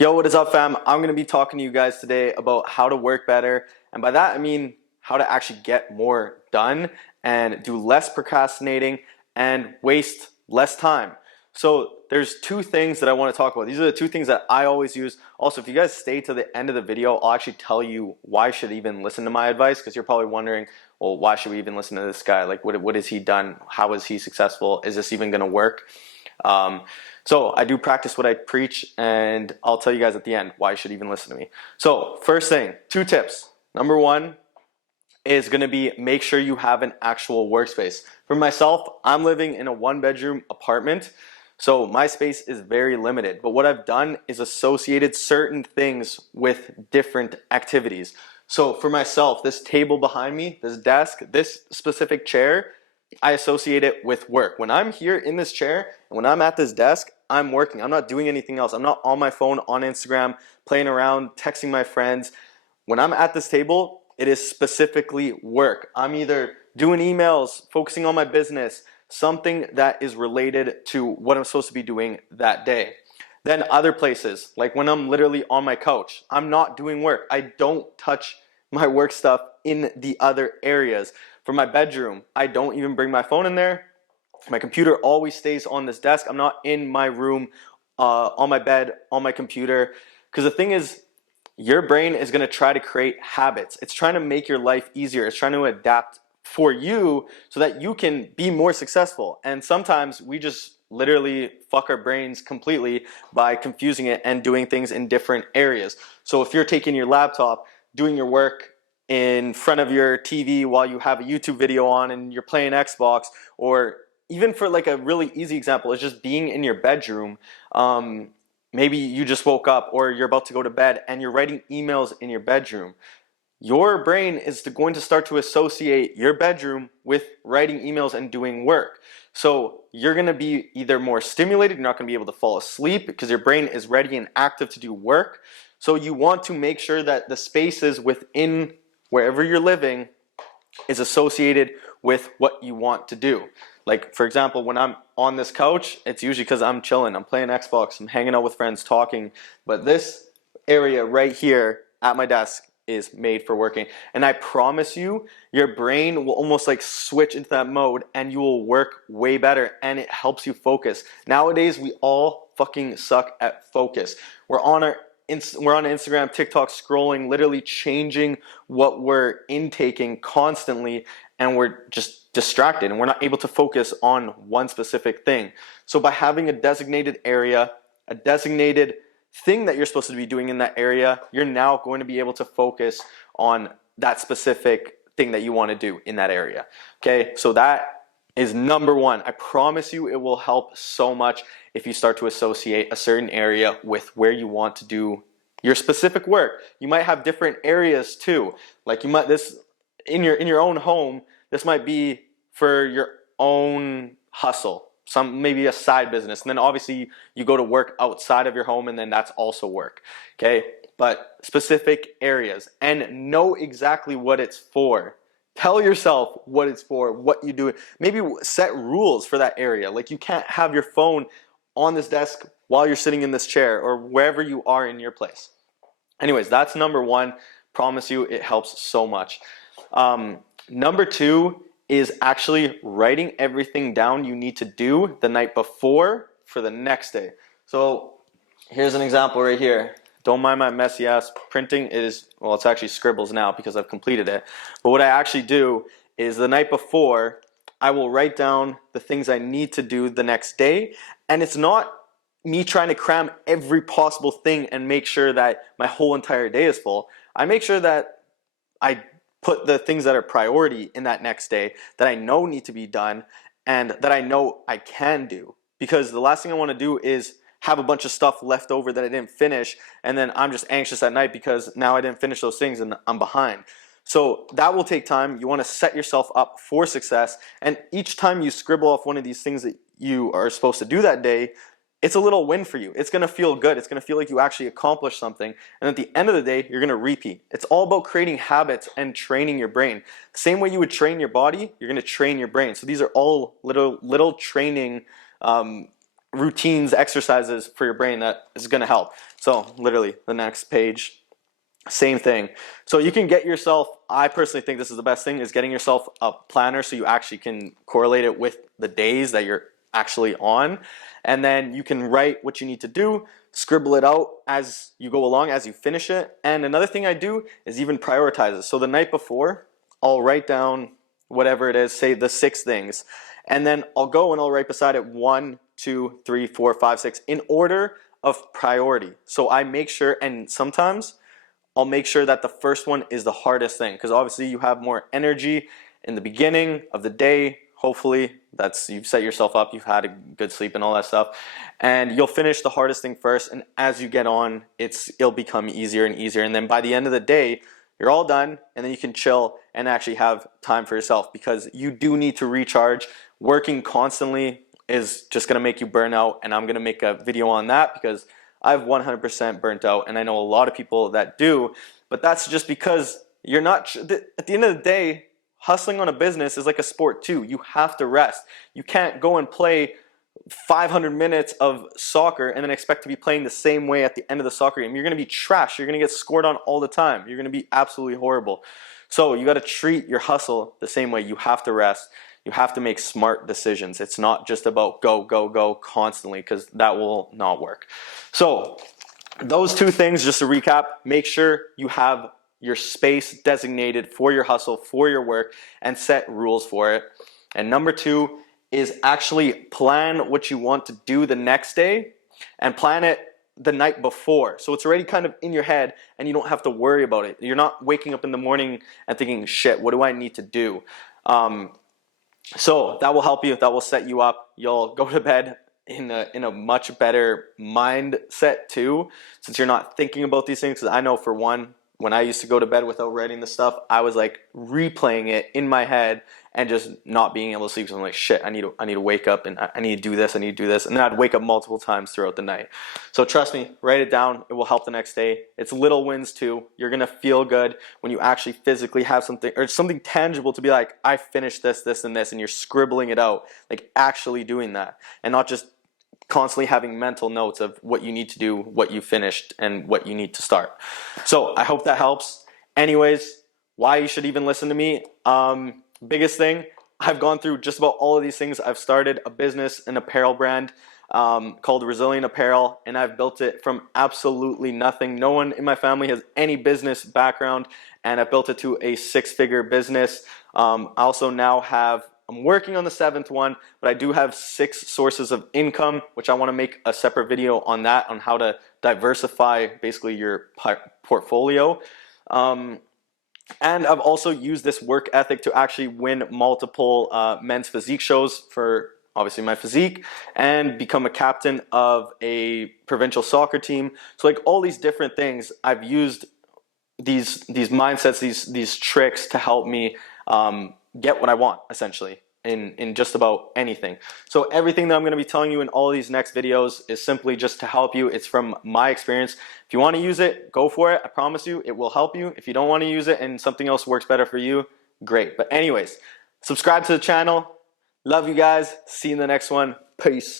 Yo, what is up, fam? I'm going to be talking to you guys today about how to work better. And by that, I mean how to actually get more done and do less procrastinating and waste less time. So there's two things that I want to talk about. These are the two things that I always use. Also, if you guys stay to the end of the video, I'll actually tell you why you should even listen to my advice, because you're probably wondering, well, why should we even listen to this guy? Like, what has he done? How is he successful? Is this even going to work? So I do practice what I preach, and I'll tell you guys at the end why you should even listen to me. So first thing, two tips. Number one is going to be make sure you have an actual workspace. For myself, I'm living in a one-bedroom apartment, so my space is very limited. But what I've done is associated certain things with different activities. So for myself, this table behind me, this desk, this specific chair, I associate it with work. When I'm here in this chair and when I'm at this desk, I'm working. I'm not doing anything else. I'm not on my phone, on Instagram, playing around, texting my friends. When I'm at this table, it is specifically work. I'm either doing emails, focusing on my business, something that is related to what I'm supposed to be doing that day. Then other places, like when I'm literally on my couch, I'm not doing work. I don't touch my work stuff in the other areas. For my bedroom, I don't even bring my phone in there. My computer always stays on this desk. I'm not in my room, on my bed, on my computer. Because the thing is, your brain is going to try to create habits. It's trying to make your life easier. It's trying to adapt for you so that you can be more successful. And sometimes we just literally fuck our brains completely by confusing it and doing things in different areas. So if you're taking your laptop, doing your work in front of your TV while you have a YouTube video on and you're playing Xbox, or even for like a really easy example, is just being in your bedroom. Maybe you just woke up or you're about to go to bed and you're writing emails in your bedroom. Your brain is going to start to associate your bedroom with writing emails and doing work. So you're going to be either more stimulated, you're not going to be able to fall asleep because your brain is ready and active to do work. So you want to make sure that the spaces within wherever you're living is associated with what you want to do. Like, for example, when I'm on this couch, it's usually because I'm chilling, I'm playing Xbox, I'm hanging out with friends, talking. But this area right here at my desk is made for working. And I promise you, your brain will almost like switch into that mode and you will work way better, and it helps you focus. Nowadays, we all fucking suck at focus. We're on Instagram, TikTok, scrolling, literally changing what we're intaking constantly, and we're just distracted and we're not able to focus on one specific thing. So by having a designated area, a designated thing that you're supposed to be doing in that area, you're now going to be able to focus on that specific thing that you want to do in that area. Okay, so that is number one. I promise you it will help so much if you start to associate a certain area with where you want to do your specific work. You might have different areas too. Like you might, this in your own home, this might be for your own hustle, some maybe a side business. And then obviously you go to work outside of your home, and then that's also work. Okay? But specific areas, and know exactly what it's for. Tell yourself what it's for, what you do. Maybe set rules for that area. Like you can't have your phone on this desk while you're sitting in this chair or wherever you are in your place. Anyways, that's number one. Promise you it helps so much. Number two is actually writing everything down you need to do the night before for the next day. So here's an example right here. Don't mind my messy ass printing. It is, well, it's actually scribbles now because I've completed it. But what I actually do is the night before, I will write down the things I need to do the next day. And it's not me trying to cram every possible thing and make sure that my whole entire day is full. I make sure that I put the things that are priority in that next day that I know need to be done and that I know I can do. Because the last thing I want to do is have a bunch of stuff left over that I didn't finish, and then I'm just anxious at night because now I didn't finish those things and I'm behind. So that will take time. You want to set yourself up for success, and each time you scribble off one of these things that you are supposed to do that day, it's a little win for you. It's going to feel good. It's going to feel like you actually accomplished something. And at the end of the day, you're going to repeat. It's all about creating habits and training your brain. The same way you would train your body, you're going to train your brain. So these are all little training routines, exercises for your brain that is going to help. So literally the next page, same thing. So you can get yourself, I personally think this is the best thing, is getting yourself a planner so you actually can correlate it with the days that you're actually on. And then you can write what you need to do, scribble it out as you go along, as you finish it. And another thing I do is even prioritize it. So the night before, I'll write down whatever it is, say the 6 things. And then I'll go and I'll write beside it 1, 2, 3, 4, 5, 6 in order of priority. So I make sure, and sometimes I'll make sure that the first one is the hardest thing, because obviously you have more energy in the beginning of the day. Hopefully you've set yourself up, you've had a good sleep and all that stuff, and you'll finish the hardest thing first, and as you get on, it'll become easier and easier, and then by the end of the day you're all done, and then you can chill and actually have time for yourself, because you do need to recharge. Working constantly is just going to make you burn out, and I'm going to make a video on that because I've 100% burnt out, and I know a lot of people that do, but that's just because you're not, at the end of the day, hustling on a business is like a sport too. You have to rest. You can't go and play 500 minutes of soccer and then expect to be playing the same way at the end of the soccer game. You're going to be trash. You're going to get scored on all the time. You're going to be absolutely horrible. So you got to treat your hustle the same way. You have to rest. You have to make smart decisions. It's not just about go, go, go constantly, because that will not work. So those 2 things, just to recap, make sure you have your space designated for your hustle, for your work, and set rules for it. And number 2 is actually plan what you want to do the next day, and plan it the night before. So it's already kind of in your head and you don't have to worry about it. You're not waking up in the morning and thinking, shit, what do I need to do? So that will help you. That will set you up. You'll go to bed in a much better mindset too, since you're not thinking about these things. Because I know, for one, when I used to go to bed without writing the stuff, I was like replaying it in my head and just not being able to sleep. So I'm like, shit, I need to wake up, and I need to do this, and then I'd wake up multiple times throughout the night. So trust me, write it down. It will help the next day. It's little wins too. You're gonna feel good when you actually physically have something, or something tangible to be like, I finished this, this, and this, and you're scribbling it out, like actually doing that, and not just constantly having mental notes of what you need to do, what you finished, and what you need to start. So I hope that helps. Anyways, why you should even listen to me. Biggest thing, I've gone through just about all of these things. I've started a business, an apparel brand called Resilient Apparel, and I've built it from absolutely nothing. No one in my family has any business background, and I built it to a 6-figure business. I also now I'm working on the 7th one, but I do have 6 sources of income, which I want to make a separate video on that, on how to diversify basically your portfolio. And I've also used this work ethic to actually win multiple men's physique shows for obviously my physique, and become a captain of a provincial soccer team. So like all these different things, I've used these mindsets, these tricks to help me get what I want, essentially, in just about anything. So everything that I'm going to be telling you in all of these next videos is simply just to help you. It's from my experience. If you want to use it, go for it. I promise you it will help you. If you don't want to use it and something else works better for you, great. But anyways, subscribe to the channel. Love you guys. See you in the next one. Peace.